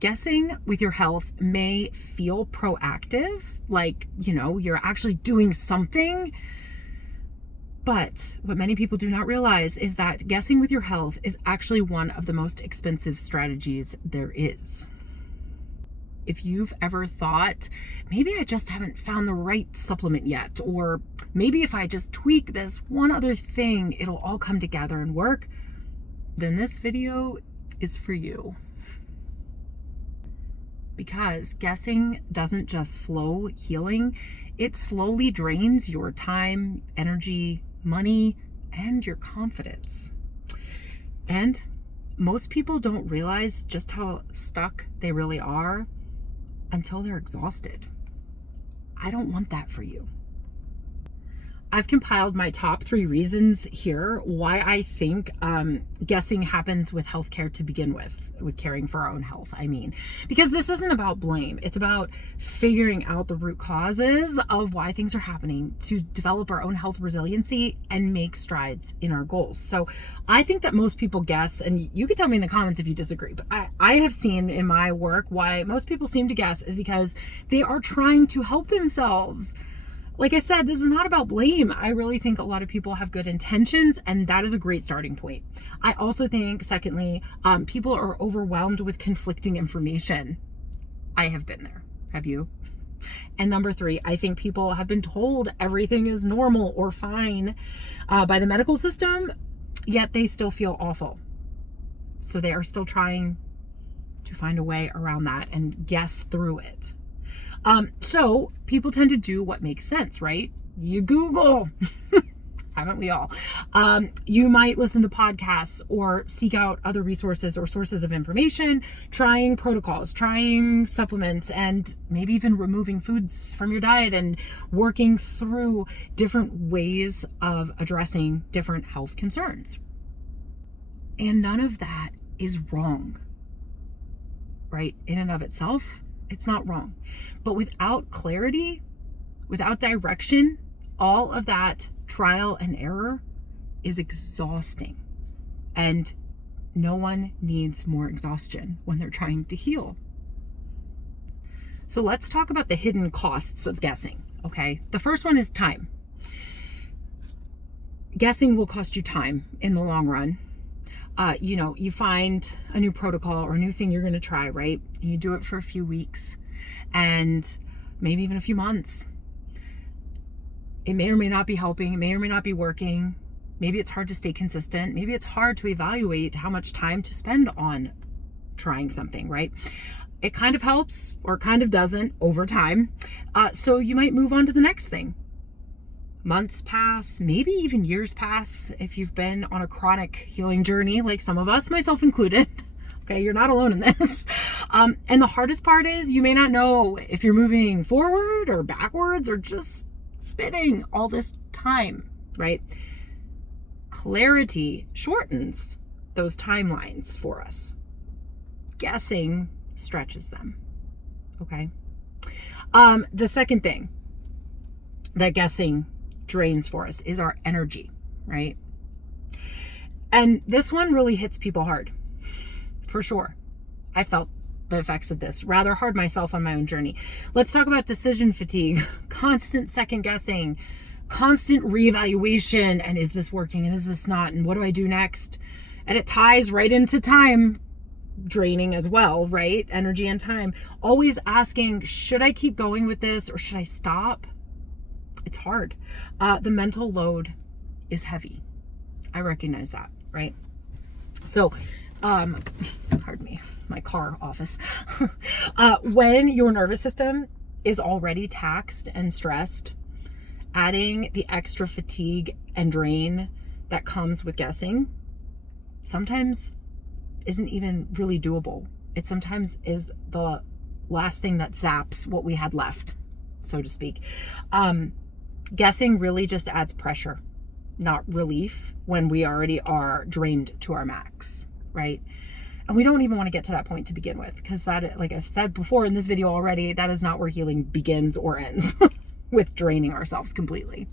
guessing with your health may feel proactive, like, you're actually doing something. But what many people do not realize is that guessing with your health is actually one of the most expensive strategies there is. If you've ever thought, maybe I just haven't found the right supplement yet, or maybe if I just tweak this one other thing, it'll all come together and work, then this video is for you. Because guessing doesn't just slow healing, it slowly drains your time, energy, money, and your confidence. And most people don't realize just how stuck they really are until they're exhausted. I don't want that for you. I've compiled my top 3 reasons here why I think guessing happens with healthcare to begin with caring for our own health. Because this isn't about blame. It's about figuring out the root causes of why things are happening to develop our own health resiliency and make strides in our goals. So I think that most people guess, and you can tell me in the comments if you disagree, but I have seen in my work why most people seem to guess is because they are trying to help themselves. Like I said, this is not about blame. I really think a lot of people have good intentions, and that is a great starting point. I also think, secondly, people are overwhelmed with conflicting information. I have been there. Have you? And number 3, I think people have been told everything is normal or fine by the medical system, yet they still feel awful. So they are still trying to find a way around that and guess through it. So people tend to do what makes sense, right? You Google, haven't we all? You might listen to podcasts or seek out other resources or sources of information, trying protocols, trying supplements, and maybe even removing foods from your diet and working through different ways of addressing different health concerns. And none of that is wrong, right? In and of itself, it's not wrong. But without clarity, without direction, all of that trial and error is exhausting. And no one needs more exhaustion when they're trying to heal. So let's talk about the hidden costs of guessing, okay? The first one is time. Guessing will cost you time in the long run. You find a new protocol or a new thing you're going to try, right? You do it for a few weeks and maybe even a few months. It may or may not be helping. It may or may not be working. Maybe it's hard to stay consistent. Maybe it's hard to evaluate how much time to spend on trying something, right? It kind of helps or kind of doesn't over time. So you might move on to the next thing. Months pass, maybe even years pass if you've been on a chronic healing journey like some of us, myself included. Okay, you're not alone in this. And the hardest part is you may not know if you're moving forward or backwards or just spinning all this time, right? Clarity shortens those timelines for us. Guessing stretches them, okay? The second thing that guessing drains for us is our energy, right? And this one really hits people hard, for sure. I felt the effects of this rather hard myself on my own journey. Let's talk about decision fatigue, constant second guessing, constant reevaluation, and is this working and is this not, and what do I do next? And it ties right into time draining as well, right? Energy and time. Always asking, should I keep going with this or should I stop? It's hard. The mental load is heavy. I recognize that, right? So, pardon me, my car office. When your nervous system is already taxed and stressed, adding the extra fatigue and drain that comes with guessing sometimes isn't even really doable. It sometimes is the last thing that zaps what we had left, so to speak. Guessing really just adds pressure, not relief, when we already are drained to our max, right? And we don't even want to get to that point to begin with, because that, like I've said before in this video already, that is not where healing begins or ends, with draining ourselves completely.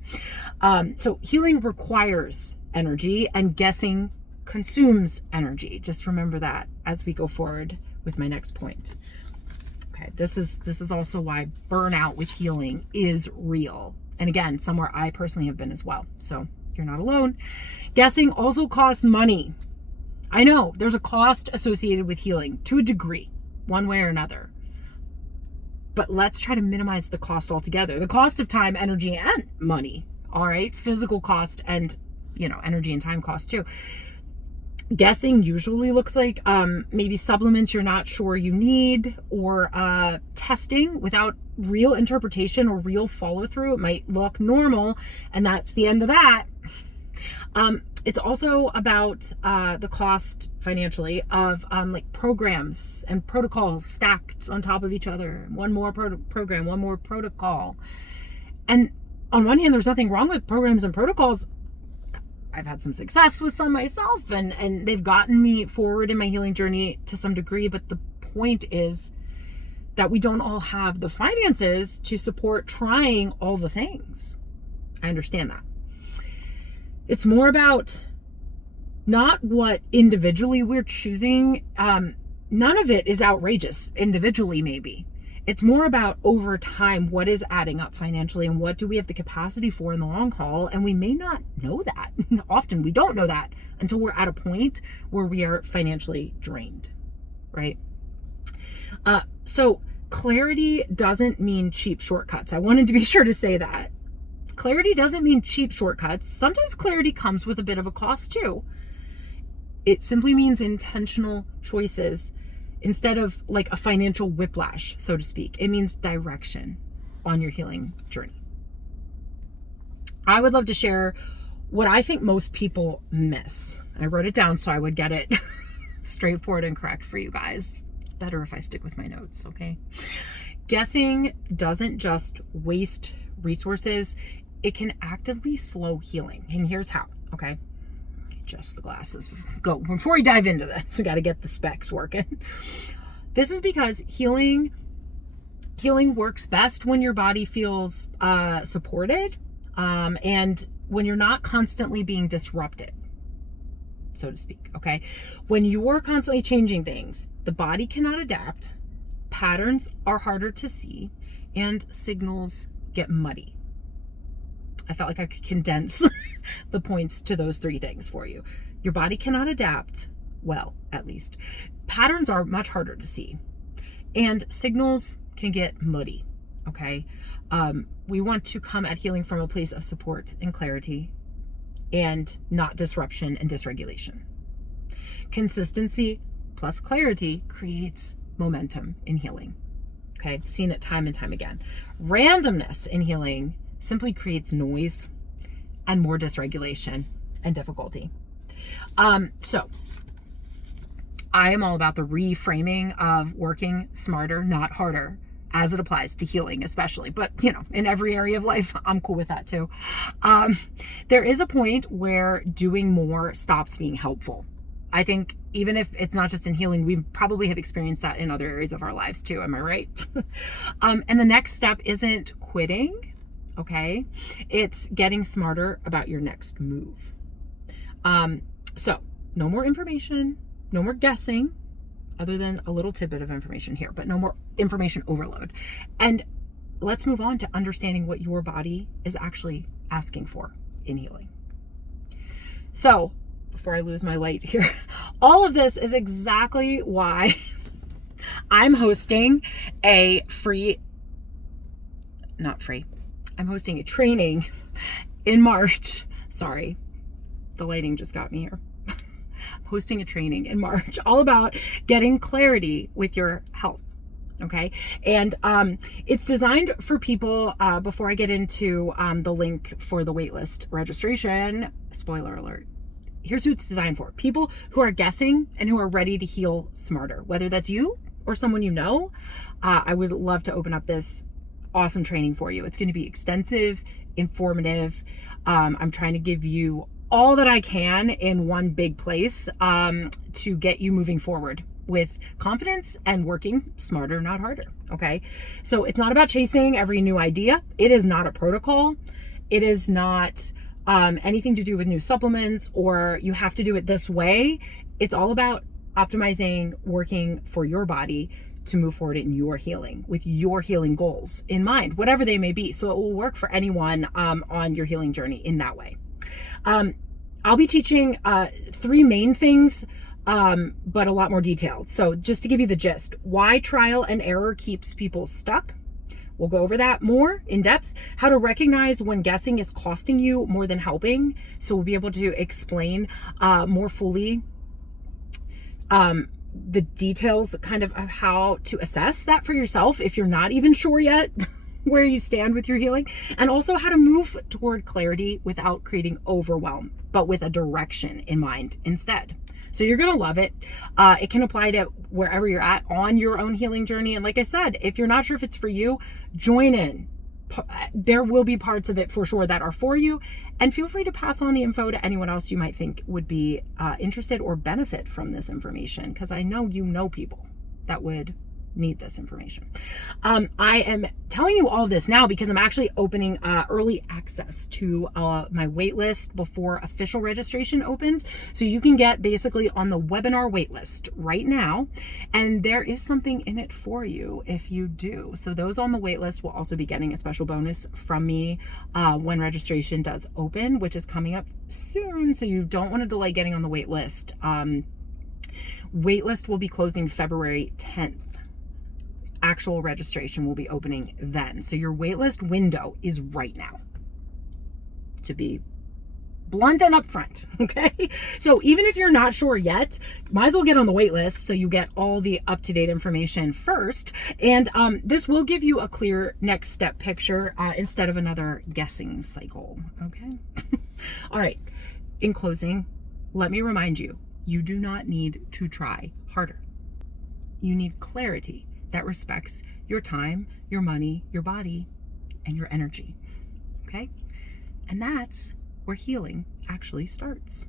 So healing requires energy, and guessing consumes energy. Just remember that as we go forward with my next point. Okay, this is also why burnout with healing is real. And again, somewhere I personally have been as well. So you're not alone. Guessing also costs money. I know there's a cost associated with healing to a degree, one way or another. But let's try to minimize the cost altogether. The cost of time, energy, and money. All right, physical cost and, energy and time cost too. Guessing usually looks like maybe supplements you're not sure you need, or testing without real interpretation or real follow through. It might look normal, and that's the end of that. It's also about the cost financially of like programs and protocols stacked on top of each other. One more program, one more protocol. And on one hand, there's nothing wrong with programs and protocols. I've had some success with some myself, and they've gotten me forward in my healing journey to some degree. But the point is that we don't all have the finances to support trying all the things. I understand that. It's more about not what individually we're choosing. None of it is outrageous individually, maybe. It's more about over time, what is adding up financially and what do we have the capacity for in the long haul? And we may not know that. Often we don't know that until we're at a point where we are financially drained, right? So clarity doesn't mean cheap shortcuts. I wanted to be sure to say that. Clarity doesn't mean cheap shortcuts. Sometimes clarity comes with a bit of a cost too. It simply means intentional choices instead of like a financial whiplash, so to speak. It means direction on your healing journey. I would love to share what I think most people miss. I wrote it down so I would get it straightforward and correct for you guys. It's better if I stick with my notes, okay? Guessing doesn't just waste resources. It can actively slow healing. And here's how, okay? Adjust the glasses. Go. Before we dive into this, we got to get the specs working. This is because healing works best when your body feels supported, and when you're not constantly being disrupted, so to speak, okay? When you're constantly changing things, the body cannot adapt, patterns are harder to see, and signals get muddy. I felt like I could condense the points to those three things for you. Your body cannot adapt well, at least. Patterns are much harder to see. And signals can get muddy, okay? We want to come at healing from a place of support and clarity and not disruption and dysregulation. Consistency plus clarity creates momentum in healing, okay? I've seen it time and time again. Randomness in healing simply creates noise and more dysregulation and difficulty. So I am all about the reframing of working smarter, not harder, as it applies to healing especially. But, in every area of life, I'm cool with that too. There is a point where doing more stops being helpful. I think even if it's not just in healing, we probably have experienced that in other areas of our lives too. Am I right? And the next step isn't quitting. Okay, it's getting smarter about your next move. So no more information, no more guessing, other than a little tidbit of information here, but no more information overload. And let's move on to understanding what your body is actually asking for in healing. So before I lose my light here, all of this is exactly why I'm hosting a I'm hosting a training in March. Sorry, the lighting just got me here. I'm hosting a training in March all about getting clarity with your health. Okay. And it's designed for people, before I get into the link for the waitlist registration, spoiler alert, here's who it's designed for. People who are guessing and who are ready to heal smarter, whether that's you or someone you know. I would love to open up this awesome training for you. It's going to be extensive, informative. I'm trying to give you all that I can in one big place to get you moving forward with confidence and working smarter, not harder. Okay. So it's not about chasing every new idea. It is not a protocol. It is not anything to do with new supplements or you have to do it this way. It's all about optimizing, working for your body to move forward in your healing with your healing goals in mind, whatever they may be. So it will work for anyone on your healing journey in that way. I'll be teaching 3 main things, but a lot more detailed. So just to give you the gist, why trial and error keeps people stuck. We'll go over that more in depth. How to recognize when guessing is costing you more than helping. So we'll be able to explain more fully the details kind of how to assess that for yourself if you're not even sure yet where you stand with your healing, and also how to move toward clarity without creating overwhelm, but with a direction in mind instead. So you're going to love it. It can apply to wherever you're at on your own healing journey. And like I said, if you're not sure if it's for you, join in. There will be parts of it for sure that are for you, and feel free to pass on the info to anyone else you might think would be interested or benefit from this information, because I know you know people that would need this information. I am telling you all of this now because I'm actually opening early access to my waitlist before official registration opens. So you can get basically on the webinar waitlist right now, and there is something in it for you if you do. So those on the waitlist will also be getting a special bonus from me when registration does open, which is coming up soon. So you don't want to delay getting on the waitlist. Waitlist will be closing February 10th. Actual registration will be opening then. So your waitlist window is right now, to be blunt and upfront. Okay. So even if you're not sure yet, might as well get on the waitlist so you get all the up-to-date information first. And this will give you a clear next step picture instead of another guessing cycle. Okay. All right. In closing, let me remind you, you do not need to try harder. You need clarity that respects your time, your money, your body, and your energy. Okay? And that's where healing actually starts.